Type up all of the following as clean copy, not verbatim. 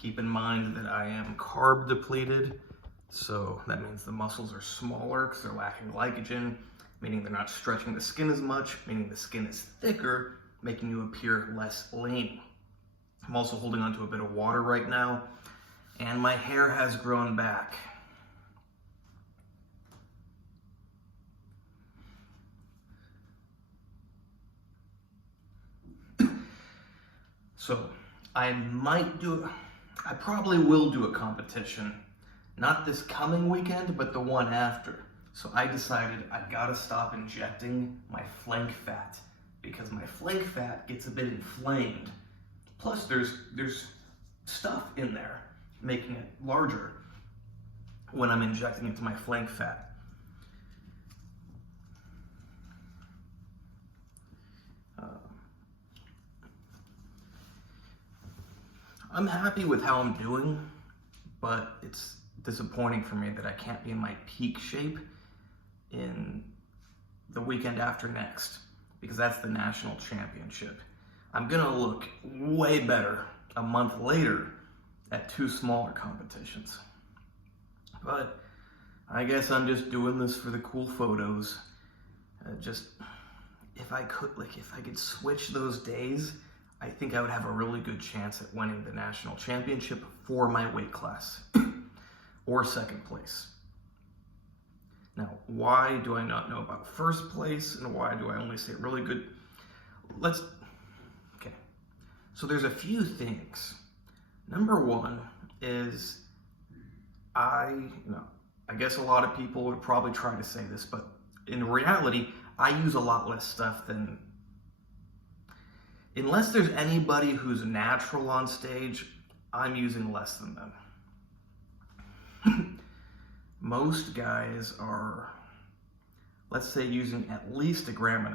Keep in mind that I am carb depleted, so that means the muscles are smaller because they're lacking glycogen, meaning they're not stretching the skin as much, meaning the skin is thicker, making you appear less lean. I'm also holding onto a bit of water right now, and my hair has grown back. So I probably will do a competition, not this coming weekend, but the one after. So I decided I've got to stop injecting my flank fat because my flank fat gets a bit inflamed. Plus there's stuff in there making it larger when I'm injecting into my flank fat. I'm happy with how I'm doing, but it's disappointing for me that I can't be in my peak shape in the weekend after next, because that's the national championship. I'm gonna look way better a month later at 2 smaller competitions. But I guess I'm just doing this for the cool photos. If I could switch those days, I think I would have a really good chance at winning the national championship for my weight class, or second place. Now, why do I not know about first place, and why do I only say really good? Okay, so there's a few things. Number one is, I guess a lot of people would probably try to say this, but in reality, I use a lot less stuff than, unless there's anybody who's natural on stage, I'm using less than them. Most guys are, let's say, using at least 1.5 grams,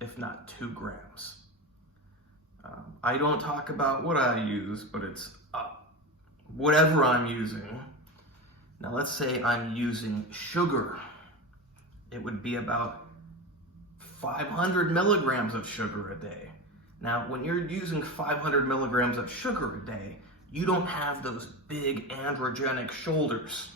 if not 2 grams. I don't talk about what I use, but it's whatever I'm using. Now let's say I'm using sugar. It would be about 500 milligrams of sugar a day. Now, when you're using 500 milligrams of sugar a day, you don't have those big androgenic shoulders.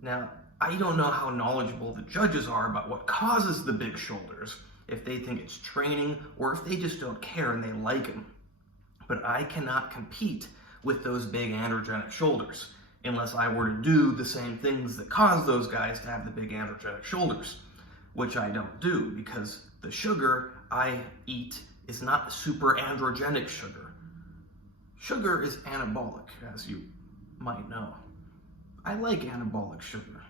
Now, I don't know how knowledgeable the judges are about what causes the big shoulders, if they think it's training or if they just don't care and they like them. But I cannot compete with those big androgenic shoulders unless I were to do the same things that cause those guys to have the big androgenic shoulders, which I don't do because the sugar I eat is not super androgenic sugar. Sugar is anabolic, as you might know. I like anabolic sugar.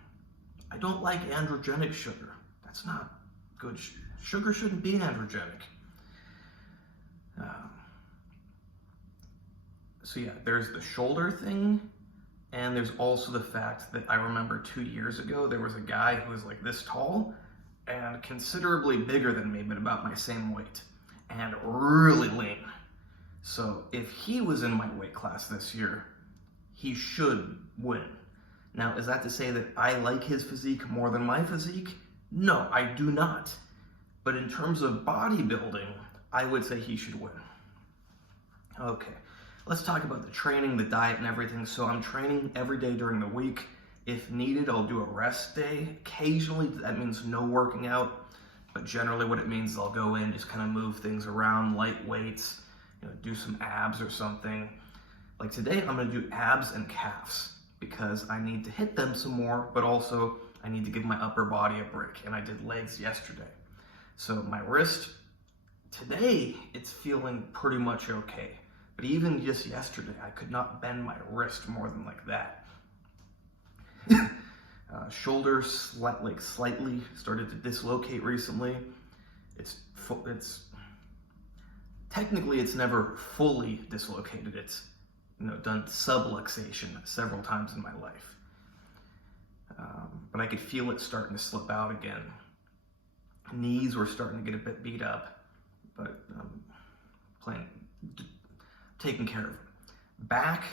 I don't like androgenic sugar. That's not good. Sugar shouldn't be androgenic. So yeah, there's the shoulder thing, and there's also the fact that I remember 2 years ago, there was a guy who was like this tall and considerably bigger than me, but about my same weight, and really lean. So if he was in my weight class this year, he should win. Now, is that to say that I like his physique more than my physique? No, I do not. But in terms of bodybuilding, I would say he should win. Okay, let's talk about the training, the diet, and everything. So I'm training every day during the week. If needed, I'll do a rest day. Occasionally, that means no working out. But generally what it means is I'll go in, just kind of move things around, light weights, do some abs or something. Like today, I'm gonna do abs and calves because I need to hit them some more, but also I need to give my upper body a break. And I did legs yesterday. So my wrist, today, it's feeling pretty much okay. But even just yesterday, I could not bend my wrist more than like that. Shoulders slightly started to dislocate recently. It's technically it's never fully dislocated. It's done subluxation several times in my life. But I could feel it starting to slip out again. Knees were starting to get a bit beat up, but taking care of it. Back,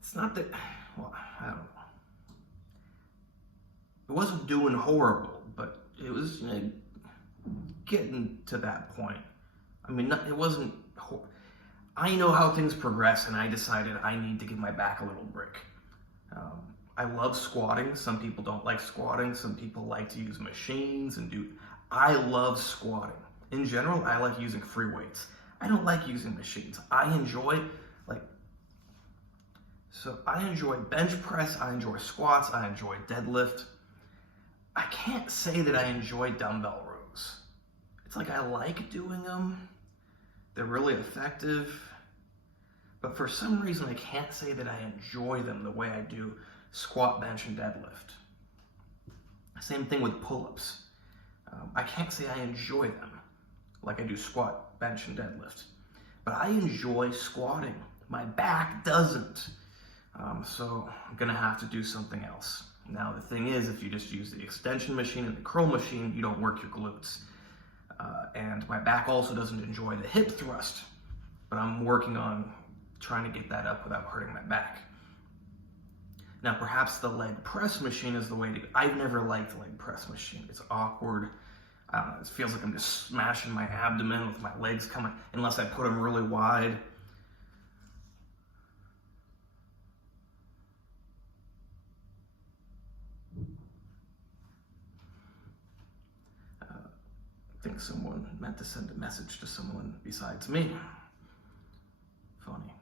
it's not that, well, I don't know. It wasn't doing horrible, but it was getting to that point. I mean, it wasn't, I know how things progress, and I decided I need to give my back a little break. I love squatting. Some people don't like squatting. Some people like to use machines and do. I love squatting. In general, I like using free weights. I don't like using machines. I enjoy bench press, I enjoy squats, I enjoy deadlift. I can't say that I enjoy dumbbell rows. It's like I like doing them. They're really effective. But for some reason, I can't say that I enjoy them the way I do squat, bench, and deadlift. Same thing with pull-ups. I can't say I enjoy them like I do squat, bench, and deadlift. But I enjoy squatting. My back doesn't. So I'm gonna have to do something else. Now the thing is, if you just use the extension machine and the curl machine, you don't work your glutes. And my back also doesn't enjoy the hip thrust, but I'm working on trying to get that up without hurting my back. Now perhaps the leg press machine is the way to go. I've never liked the leg press machine. It's awkward. I don't know, it feels like I'm just smashing my abdomen with my legs coming, unless I put them really wide. I think someone meant to send a message to someone besides me. Funny.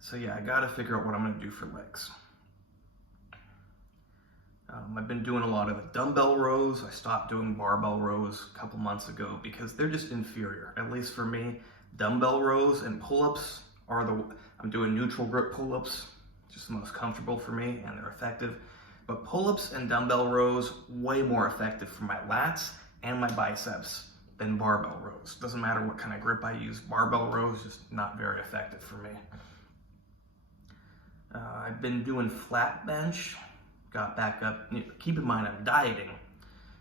So yeah, I gotta figure out what I'm gonna do for legs. I've been doing a lot of dumbbell rows. I stopped doing barbell rows a couple months ago because they're just inferior. At least for me, dumbbell rows and pull-ups I'm doing neutral grip pull-ups, just the most comfortable for me, and they're effective. But pull-ups and dumbbell rows, way more effective for my lats and my biceps than barbell rows. Doesn't matter what kind of grip I use, barbell rows just not very effective for me. I've been doing flat bench, got back up, keep in mind I'm dieting,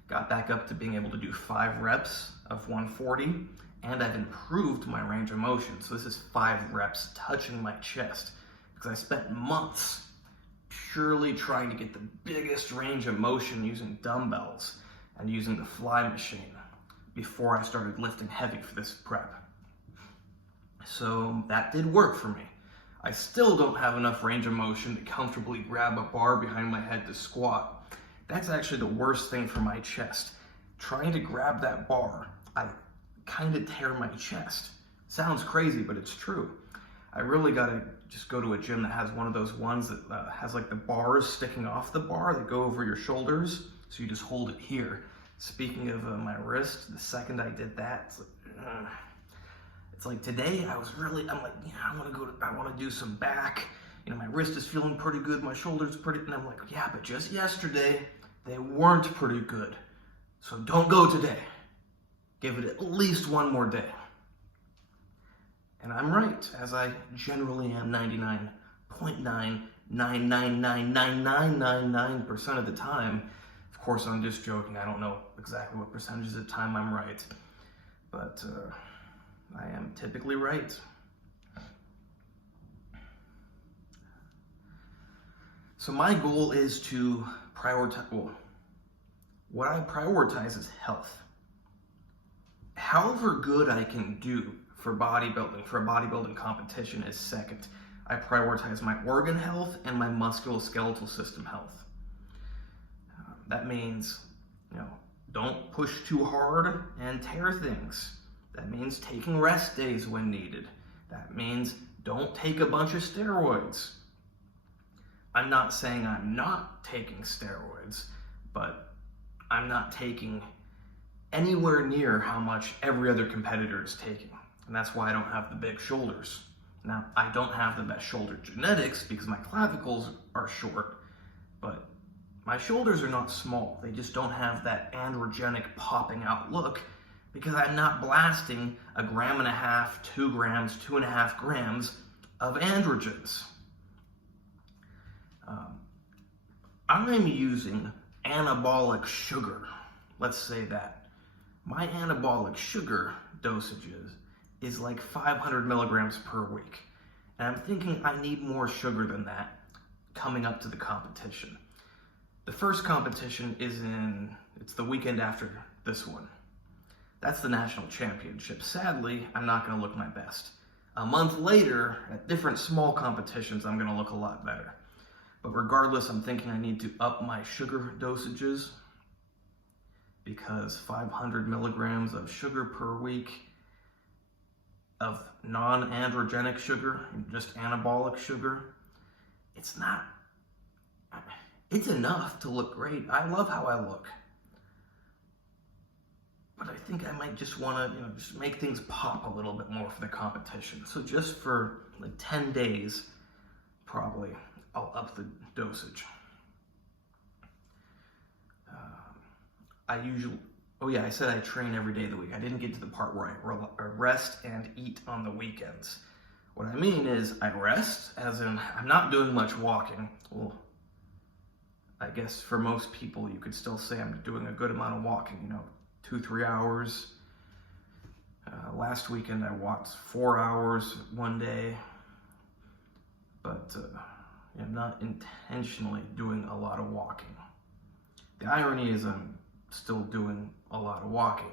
got back up to being able to do 5 reps of 140, and I've improved my range of motion. So this is 5 reps touching my chest, because I spent months purely trying to get the biggest range of motion using dumbbells and using the fly machine before I started lifting heavy for this prep. So that did work for me. I still don't have enough range of motion to comfortably grab a bar behind my head to squat. That's actually the worst thing for my chest. Trying to grab that bar, I kind of tear my chest. Sounds crazy, but it's true. I really gotta just go to a gym that has one of those ones that has like the bars sticking off the bar that go over your shoulders, so you just hold it here. Speaking of my wrist, the second I did that, it's like today I'm like, yeah, I want to do some back. You know, my wrist is feeling pretty good, my shoulder's pretty, and I'm like, yeah, but just yesterday, they weren't pretty good. So don't go today. Give it at least one more day. And I'm right, as I generally am 99.9999999% of the time. Of course, I'm just joking. I don't know exactly what percentages of the time I'm right, but I am typically right. So my goal is to prioritize, what I prioritize is health. However good I can do for bodybuilding, for a bodybuilding competition is second. I prioritize my organ health and my musculoskeletal system health. That means, don't push too hard and tear things. That means taking rest days when needed. That means don't take a bunch of steroids. I'm not saying I'm not taking steroids, but I'm not taking anywhere near how much every other competitor is taking. And that's why I don't have the big shoulders. Now, I don't have the best shoulder genetics because my clavicles are short, but my shoulders are not small. They just don't have that androgenic popping out look because I'm not blasting 1.5 grams, 2 grams, 2.5 grams of androgens. I'm using anabolic sugar. Let's say that. My anabolic sugar dosages is like 500 milligrams per week. And I'm thinking I need more sugar than that coming up to the competition. The first competition it's the weekend after this one. That's the national championship. Sadly, I'm not gonna look my best. a month later, at different small competitions, I'm going to look a lot better. But regardless, I'm thinking I need to up my sugar dosages, because 500 milligrams of sugar per week of non-androgenic sugar, just anabolic sugar, it's enough to look great. I love how I look. But I think I might just want to, just make things pop a little bit more for the competition. So just for like 10 days, probably, I'll up the dosage. I said I train every day of the week. I didn't get to the part where I rest and eat on the weekends. What I mean is I rest, as in I'm not doing much walking. Well, I guess for most people you could still say I'm doing a good amount of walking, 2-3 hours. Last weekend I walked 4 hours one day, but I'm not intentionally doing a lot of walking. The irony is I'm still doing a lot of walking,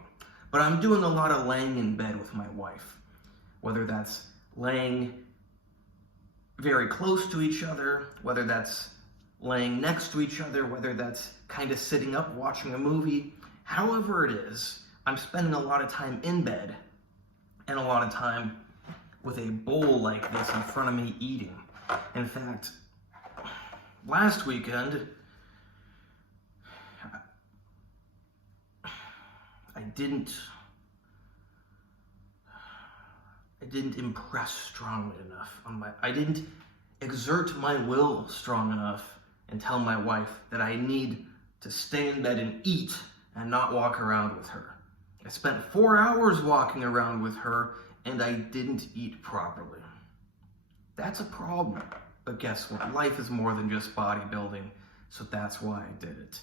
but I'm doing a lot of laying in bed with my wife, whether that's laying very close to each other, whether that's laying next to each other, whether that's kind of sitting up watching a movie. However it is, I'm spending a lot of time in bed and a lot of time with a bowl like this in front of me eating. In fact, last weekend, I didn't impress strongly enough I didn't exert my will strong enough and tell my wife that I need to stay in bed and eat and not walk around with her. I spent 4 hours walking around with her and I didn't eat properly. That's a problem. But guess what? Life is more than just bodybuilding, so that's why I did it.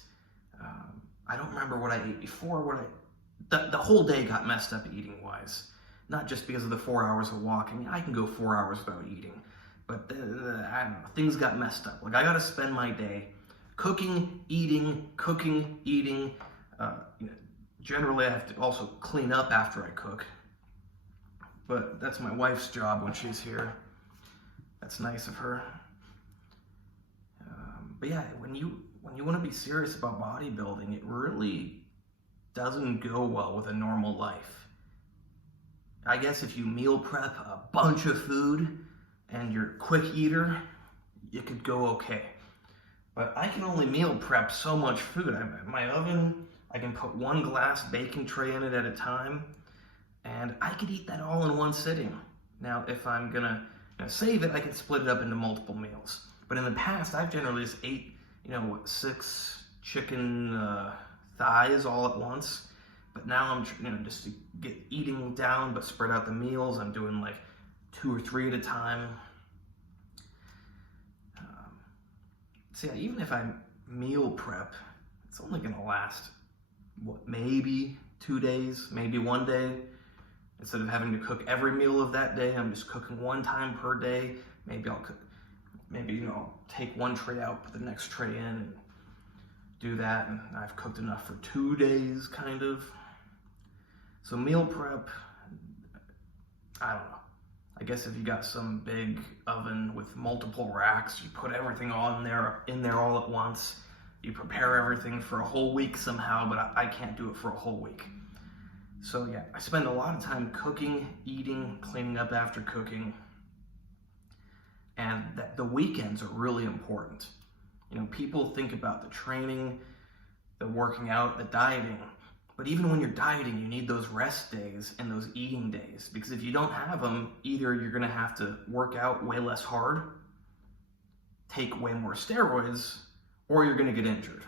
I don't remember what I ate before. The whole day got messed up eating-wise. Not just because of the 4 hours of walking. I can go 4 hours without eating. But I don't know, things got messed up. Like, I gotta spend my day cooking, eating. Generally, I have to also clean up after I cook. But that's my wife's job when she's here. That's nice of her. But yeah, when you want to be serious about bodybuilding, it really doesn't go well with a normal life. I guess if you meal prep a bunch of food and you're a quick eater, it could go okay. But I can only meal prep so much food. My oven, I can put 1 glass baking tray in it at a time, and I could eat that all in one sitting. Now, if I'm gonna save it, I can split it up into multiple meals. But in the past, I've generally just ate, 6 chicken thighs all at once. But now I'm, just to get eating down, but spread out the meals. I'm doing like 2 or 3 at a time. So yeah, even if I meal prep, it's only gonna last, maybe 2 days, maybe 1 day. Instead of having to cook every meal of that day, I'm just cooking 1 time per day. Maybe I'll cook, I'll take 1 tray out, put the next tray in, and do that. And I've cooked enough for 2 days, kind of. So meal prep, I don't know. I guess if you got some big oven with multiple racks, you put everything all in there all at once. You prepare everything for a whole week somehow, but I can't do it for a whole week. So yeah, I spend a lot of time cooking, eating, cleaning up after cooking, and the weekends are really important. People think about the training, the working out, the dieting, but even when you're dieting, you need those rest days and those eating days, because if you don't have them, either you're gonna have to work out way less hard, take way more steroids, or you're gonna get injured.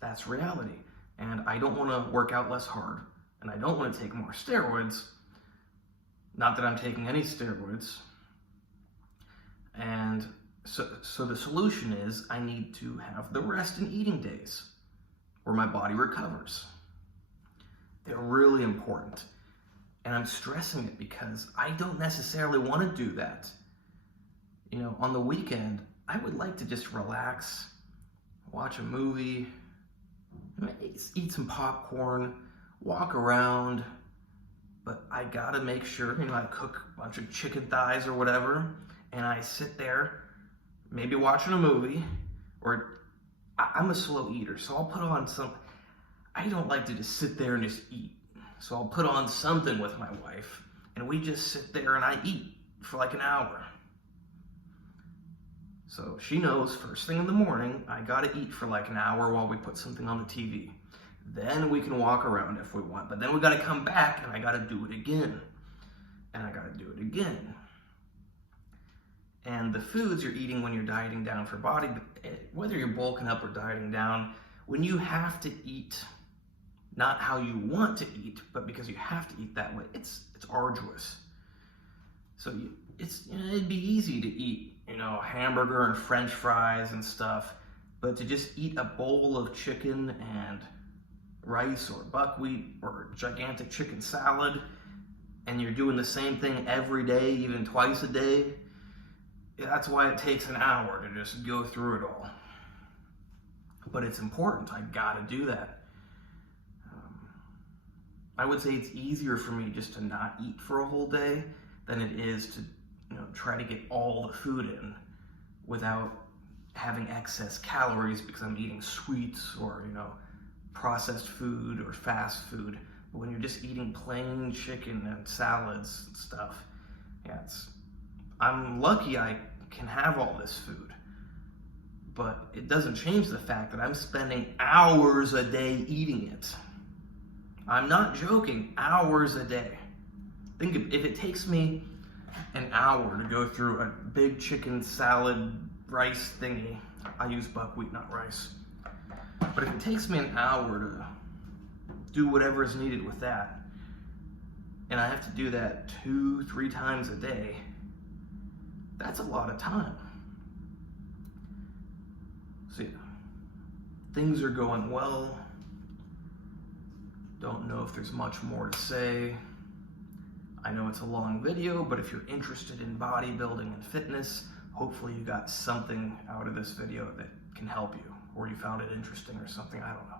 That's reality. And I don't want to work out less hard, and I don't want to take more steroids. Not that I'm taking any steroids. And so the solution is I need to have the rest and eating days where my body recovers. They're really important. And I'm stressing it because I don't necessarily want to do that. On the weekend, I would like to just relax, watch a movie, eat some popcorn, walk around, But I gotta make sure, I cook a bunch of chicken thighs or whatever, and I sit there, maybe watching a movie, or I'm a slow eater, so I'll put on I don't like to just sit there and just eat. So I'll put on something with my wife, and we just sit there and I eat for like an hour. So she knows first thing in the morning, I gotta eat for like an hour while we put something on the TV. Then we can walk around if we want, but then we gotta come back and I gotta do it again. And I gotta do it again. And the foods you're eating when you're dieting down for body, whether you're bulking up or dieting down, when you have to eat, not how you want to eat, but because you have to eat that way, it's arduous. So it'd be easy to eat, hamburger and French fries and stuff, but to just eat a bowl of chicken and rice or buckwheat or gigantic chicken salad, and you're doing the same thing every day, even twice a day, that's why it takes an hour to just go through it all. But it's important. I gotta do that. I would say it's easier for me just to not eat for a whole day than it is to try to get all the food in without having excess calories because I'm eating sweets or processed food or fast food. But when you're just eating plain chicken and salads and stuff, I'm lucky I can have all this food. But it doesn't change the fact that I'm spending hours a day eating it. I'm not joking, hours a day. Think if it takes me an hour to go through a big chicken salad rice thingy. I use buckwheat, not rice. But if it takes me an hour to do whatever is needed with that, and I have to do that 2-3 times a day, that's a lot of time. So things are going well. Don't know if there's much more to say. I know it's a long video, but if you're interested in bodybuilding and fitness, hopefully you got something out of this video that can help you, or you found it interesting or something, I don't know.